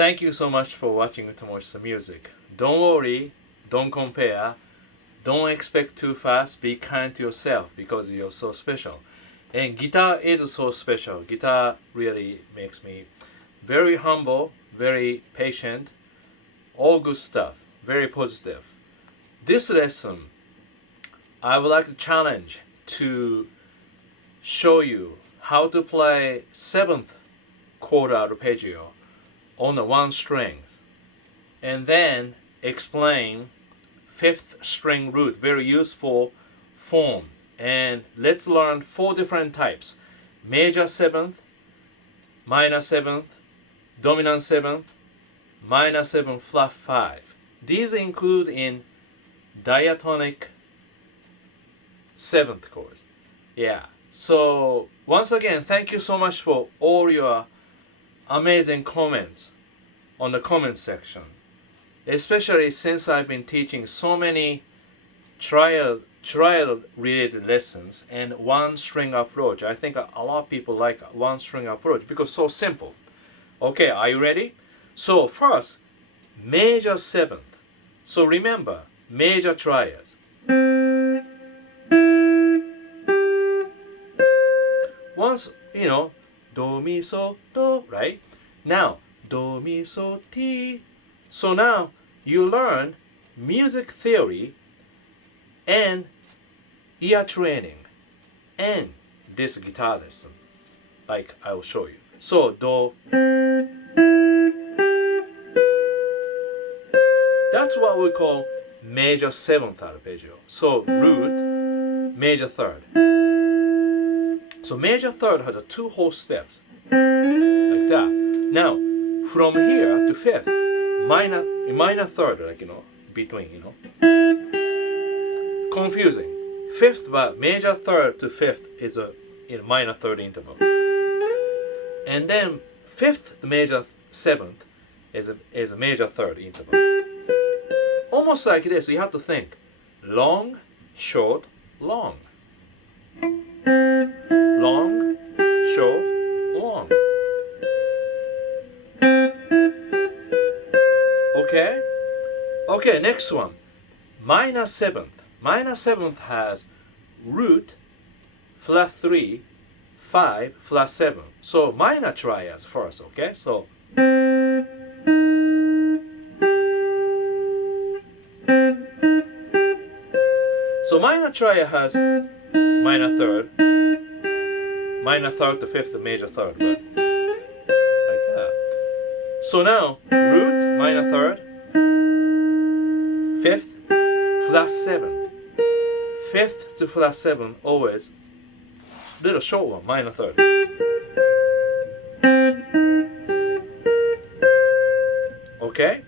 Thank you so much for watching Tomo's music. Don't worry, don't compare, don't expect too fast, be kind to yourself because you're so special. And guitar is so special. Guitar really makes me very humble, very patient, all good stuff, very positive. This lesson, I would like to challenge to show you how to play 7th chord arpeggio on the 1 string, and then explain 5th string root, very useful form. And let's learn 4 different types: major 7th, minor 7th, dominant 7th, minor 7 flat 5. These include in diatonic 7th chords. Yeah. So once again, thank you so much for all your amazing comments on the comment section. Especially since I've been teaching so many trial related lessons and 1 string approach. I think a lot of people like 1 string approach because it's so simple. Okay, are you ready? So first, major 7th. So remember, major triads. Once, do, mi, so, do, right? Now, do, mi, so, ti. So now you learn music theory and ear training and this guitar lesson, like I will show you. So do, that's what we call major 7th arpeggio. So root, major 3rd. So major 3rd has 2 whole steps, like that. Now from here to 5th, minor 3rd, like between, confusing. 5th, but major 3rd to 5th is a minor 3rd interval, and then 5th to major 7th is a major 3rd interval. Almost like this. You have to think long, short, long, long, short, long. Okay? Okay, next one. Minor 7th. Minor 7th has root, flat 3, 5, flat 7. So minor triads first, okay? So minor triad has minor 3rd to 5th, major 3rd, but like that. So now root, minor 3rd, 5th, flat 7. 5th to flat 7, always little short one, minor 3rd. Okay?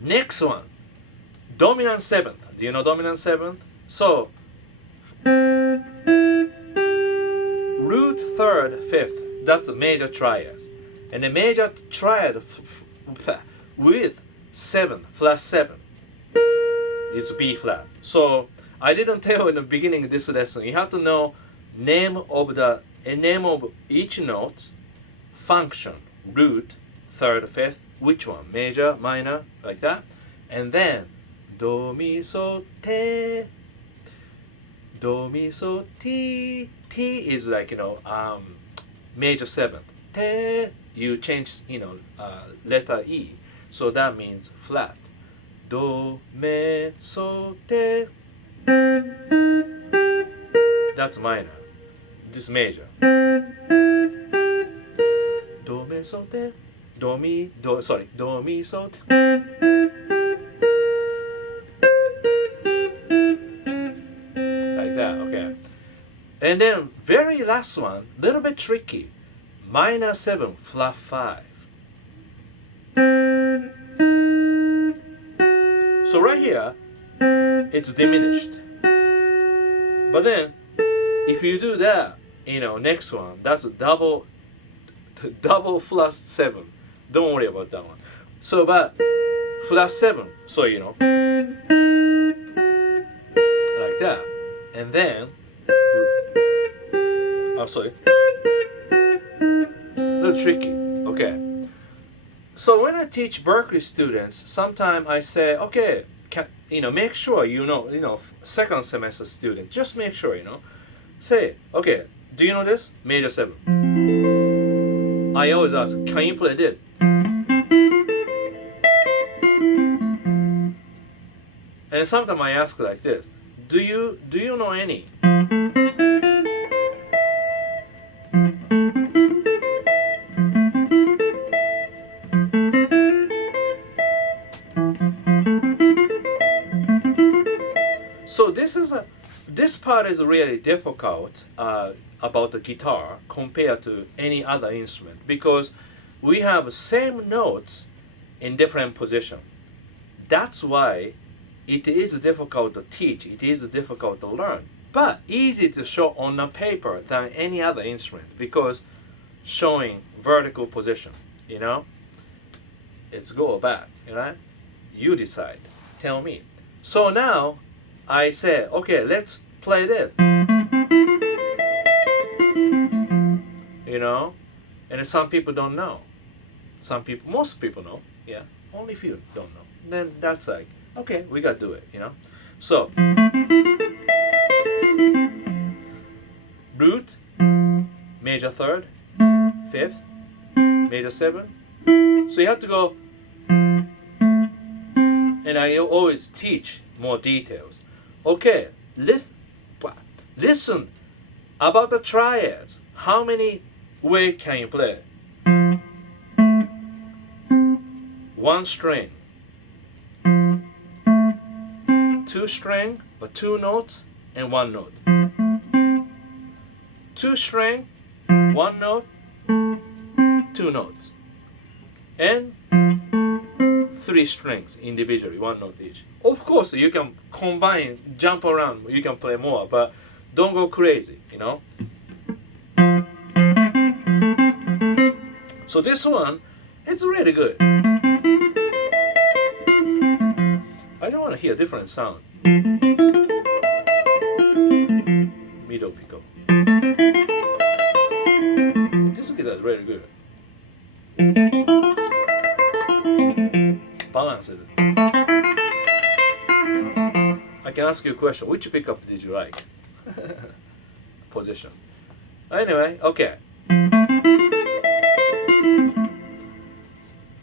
Next one, dominant 7th. Do you know dominant 7th? So root 3rd, 5th, that's a major triad. And a major triad with 7, flat 7 is B flat. So I didn't tell in the beginning of this lesson. You have to know name of each note, function, root, 3rd, 5th, which one, major, minor, like that, and then do, mi, so, te, do, mi, so, ti. Ti is like major 7th. Te, you change letter E, so that means flat. Do, me, so, te. That's minor. This major. Do, me, so, te. Do, mi, so, te. Like that, okay. And then very last one, little bit tricky. Minor 7, flat 5. So right here, it's diminished. But then, if you do that, next one, that's a double flat 7. Don't worry about that one. So, but flat 7, so like that, and then, I'm sorry, a little tricky. Okay, So when I teach Berkeley students, sometimes I say, okay, make sure second semester student, just make sure, say, okay, do you know this? Major 7. I always ask, can you play this? And sometimes I ask like this, do you know any? So this part is really difficult about the guitar compared to any other instrument, because we have same notes in different position. That's why it is difficult to teach, it is difficult to learn, but easy to show on a paper than any other instrument, because showing vertical position, it's good or bad, you decide, tell me. So now I say, okay, let's play this, and some people don't know, most people know, only few don't know, then that's like, okay, we gotta do it, So, root, major 3rd, 5th, major 7. So you have to go, and I always teach more details. Okay, listen about the triads. How many ways can you play? 1 string. 2 string, but 2 notes and 1 note. 2 string, 1 note, 2 notes. And 3 strings individually, 1 note each. Of course, you can combine, jump around, you can play more, but don't go crazy, So this one, it's really good. I don't want to hear different sound. Middle pico. This guitar is really good. Balance is. I can ask you a question. Which pickup did you like? Position. Anyway, okay.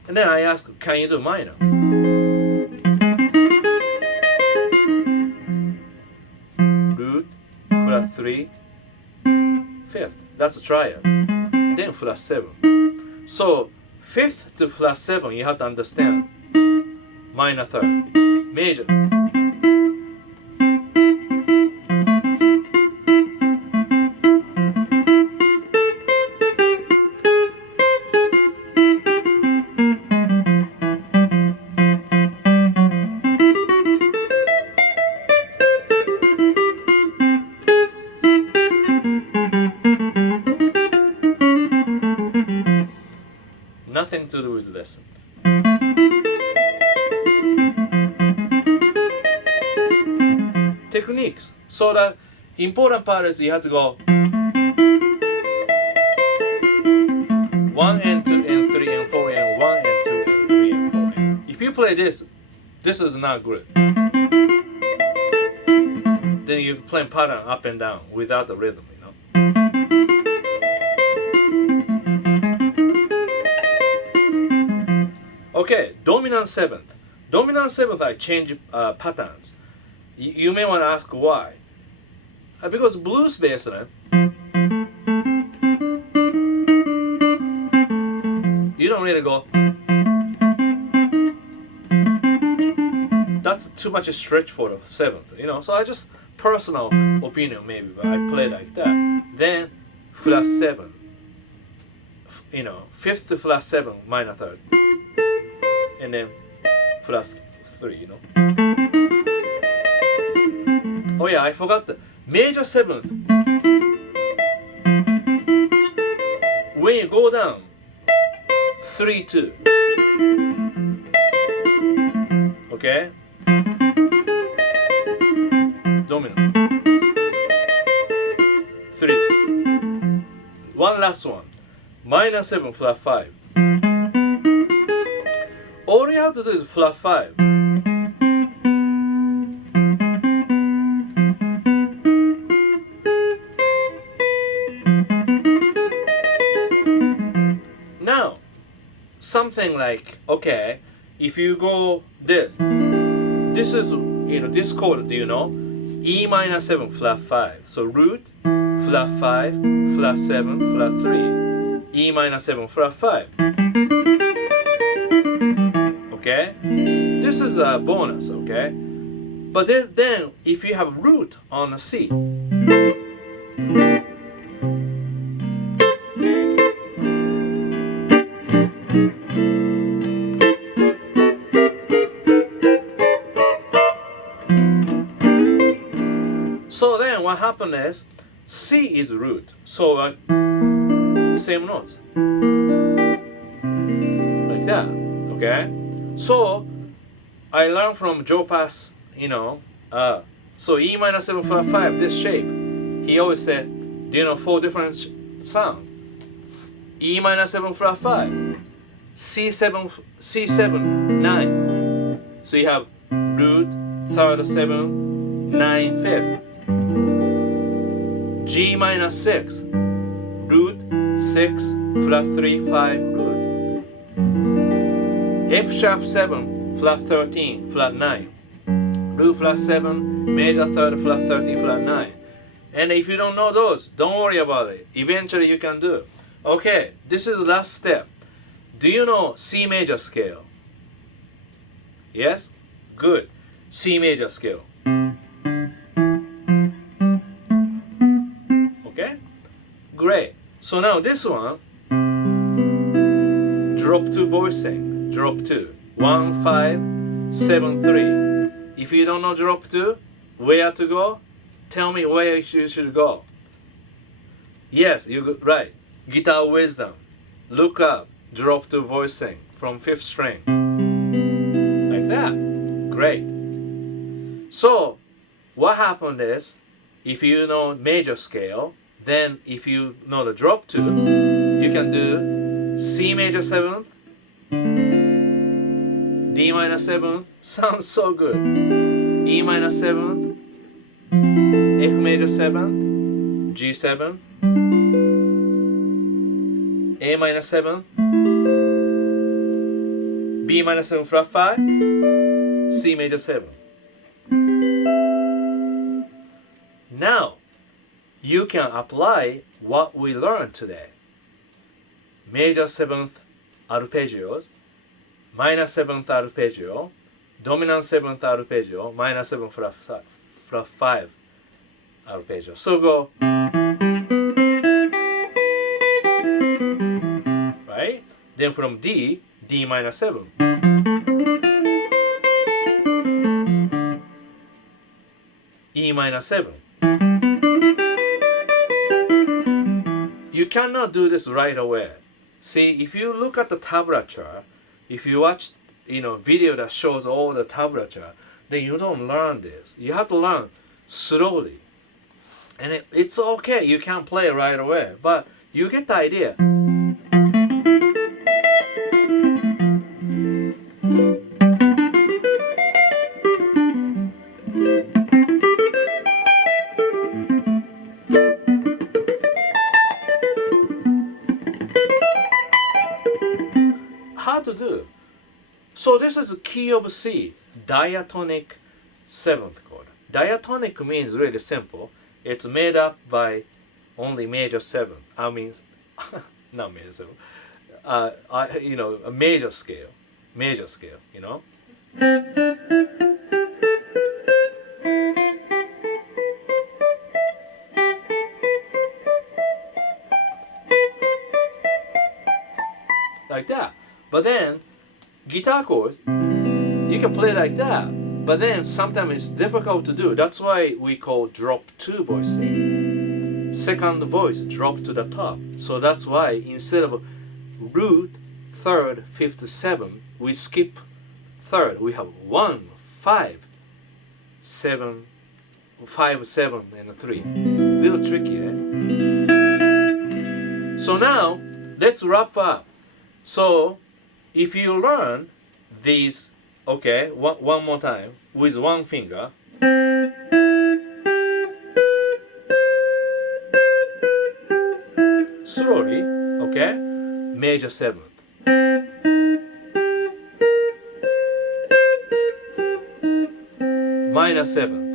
And then I ask, can you do minor? Root, flat 3, 5th. That's a triad. Then flat 7. So 5th to flat 7, you have to understand. Minor 3rd, major. Nothing to do with lesson. Techniques. So the important part is you have to go 1 and 2 and 3 and 4 and 1 and 2 and 3 and 4. If you play this is not good. Then you play pattern up and down without the rhythm, Okay, dominant 7th. Dominant 7th, I change patterns. You may want to ask why. Because blues bassline, you don't really go. That's too much a stretch for the 7th, So I just personal opinion maybe, but I play like that. Then flat 7, 5th to flat 7, minor 3rd. And then plus 3, Oh yeah, I forgot the major 7th. When you go down, 3, 2. Okay? Dominant. 3. One last one. Minor 7, flat 5. all you have to do is flat 5. Now, something like, okay, if you go this is, this chord, do you know? E minor 7 flat 5. So root, flat 5, flat 7, flat 3. E minor 7 flat 5. Okay? This is a bonus, okay? But then if you have root on a C, so then what happened is C is root, so same note like that, okay? So I learned from Joe Pass, so E minor 7 flat 5, this shape. He always said, do you know 4 different sound? E minor 7 flat 5, C7 9. So you have root, third 7, 9 fifth. G minor 6, root 6, flat 3, 5, root. F sharp 7, flat 13, flat 9. Root flat 7, major third, flat 13, flat 9. And if you don't know those, don't worry about it. Eventually you can do. Okay, this is last step. Do you know C major scale? Yes? Good. C major scale. Okay? Great. So now this one, drop 2 voicing. Drop 2. 1, 5, 7, 3. If you don't know drop 2, where to go? Tell me where you should go. Yes, you right. Guitar wisdom. Look up. Drop 2 voicing from 5th string. Like that. Great. So, what happened is, if you know major scale, then if you know the drop 2, you can do C major 7th, D minor 7th, sounds so good. E minor 7th, F major 7th, G7, A minor 7th, B minor 7 flat 5, C major 7. Now, you can apply what we learned today. Major 7th arpeggios, minor 7th arpeggio, dominant 7th arpeggio, minor 7 flat 5 arpeggio. So go, right? Then from D, D minor 7. E minor 7. You cannot do this right away. See, if you look at the tablature, if you watch, video that shows all the tablature, then you don't learn this. You have to learn slowly. And it's okay, you can't play right away, but you get the idea. How to do? So this is the key of C, diatonic 7th chord. Diatonic means really simple. It's made up by only major 7. I mean, not major 7. A major scale. Major scale, Like that. But then, guitar chords, you can play like that. But then sometimes it's difficult to do. That's why we call drop 2 voicing. Second voice drop to the top. So that's why instead of root, third, 5th, 7, we skip third. We have 1, 5, 7, 5, 7, and 3. Little tricky, eh? So now, let's wrap up. So, if you learn these. Okay, one more time with one finger. Slowly, okay? Major 7th. Minor 7th.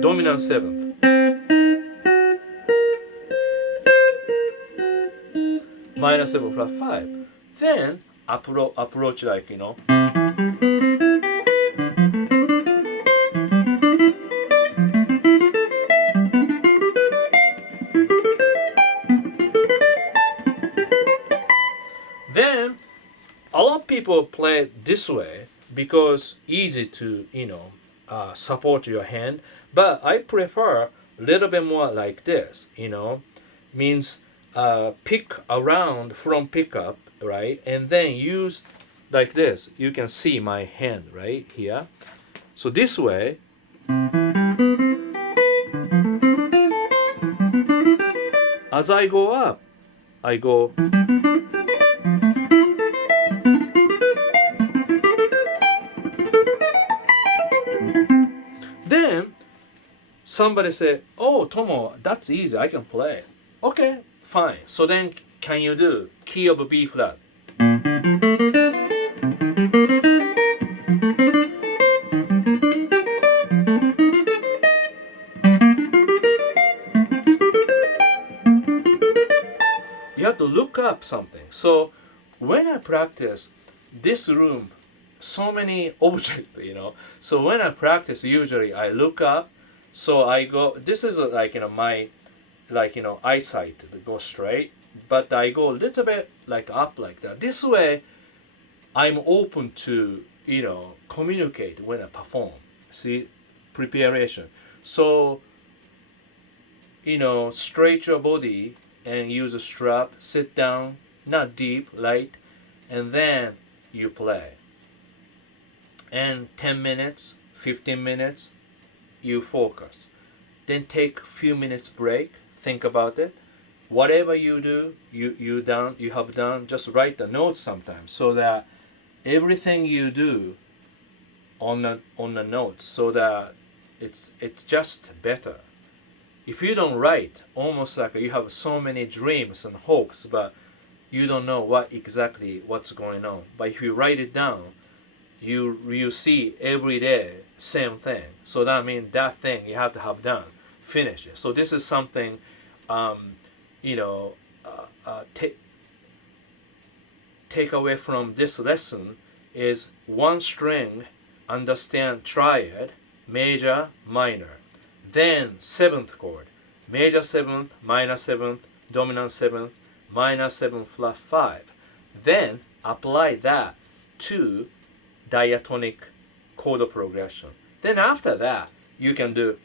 Dominant 7th. Minor 7 flat 5. Then approach like, you know. Then a lot of people play this way because easy to, you know, support your hand. But I prefer a little bit more like this, you know, means pick around from pickup, right? And then use like this. You can see my hand right here. So this way, as I go up, I go. Then somebody say, "Oh, Tomo, that's easy. I can play." Okay, fine. So then, can you do key of B flat? You have to look up something. So when I practice this room, so many objects, you know. So when I practice, usually I look up. So I go. This is like, you know, my, like, you know, eyesight go straight, but I go a little bit like up like that. This way, I'm open to, you know, communicate when I perform. See, preparation. So, you know, straight your body and use a strap. Sit down, not deep, light, and then you play. And 10 minutes, 15 minutes, you focus. Then take a few minutes break, think about it. Whatever you do, you have done, just write the notes sometimes so that everything you do on the notes, so that it's just better. If you don't write, almost like you have so many dreams and hopes, but you don't know what's going on. But if you write it down, you see every day same thing. So that means that thing you have to have done, finish it. So this is something, you know, take away from this lesson is one string, understand triad, major, minor. Then 7th chord, major 7th, minor 7th, dominant 7th, minor 7th flat 5. Then apply that to diatonic chord progression. Then after that, you can do.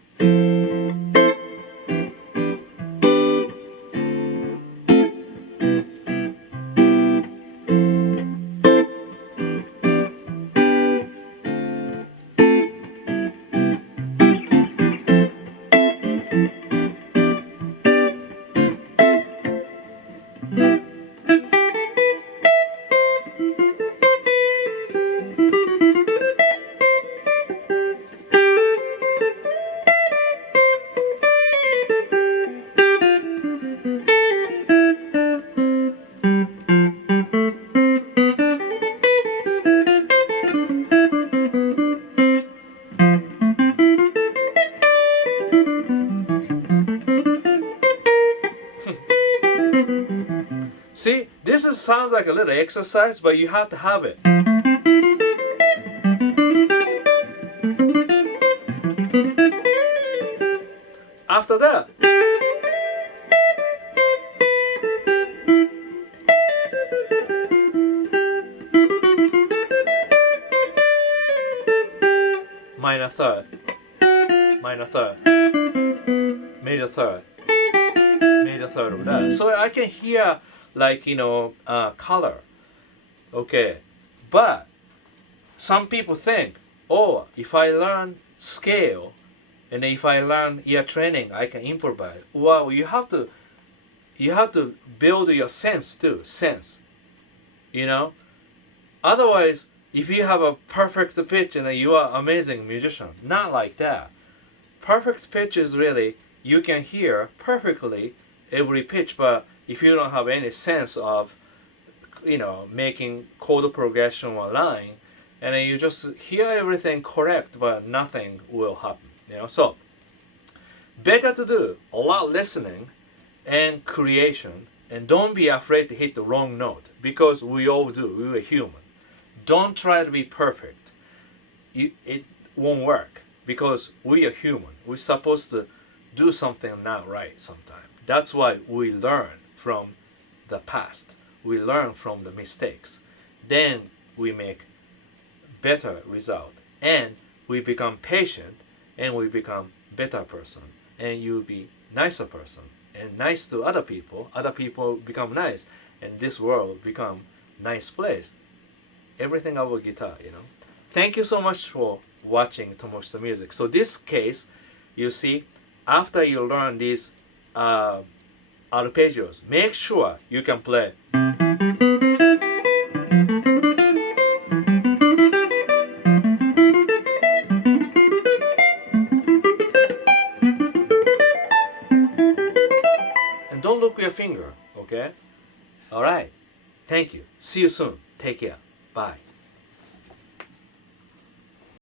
See, sounds like a little exercise, but you have to have it. After that, minor third, major third, major third of that. So I can hear, like, you know, color. Okay, but some people think, oh, if I learn scale and if I learn ear training, I can improvise. Well, you have to you have to build your sense too, sense. Otherwise, if you have a perfect pitch and you are amazing musician, not like that. Perfect pitch is really, you can hear perfectly every pitch, but if you don't have any sense of, making chord progression or line, and then you just hear everything correct, but nothing will happen. So better to do a lot listening and creation, and don't be afraid to hit the wrong note, because we all do. We are human. Don't try to be perfect. It won't work, because we are human. We're supposed to do something not right sometimes. That's why we learn from the past. We learn from the mistakes. Then we make better result, and we become patient, and we become better person, and you be nicer person, and nice to other people become nice, and this world become nice place. Everything about guitar. Thank you so much for watching Tomo's Music. So this case, you see, after you learn these arpeggios, make sure you can play. And don't look your finger, okay? Alright. Thank you. See you soon. Take care. Bye.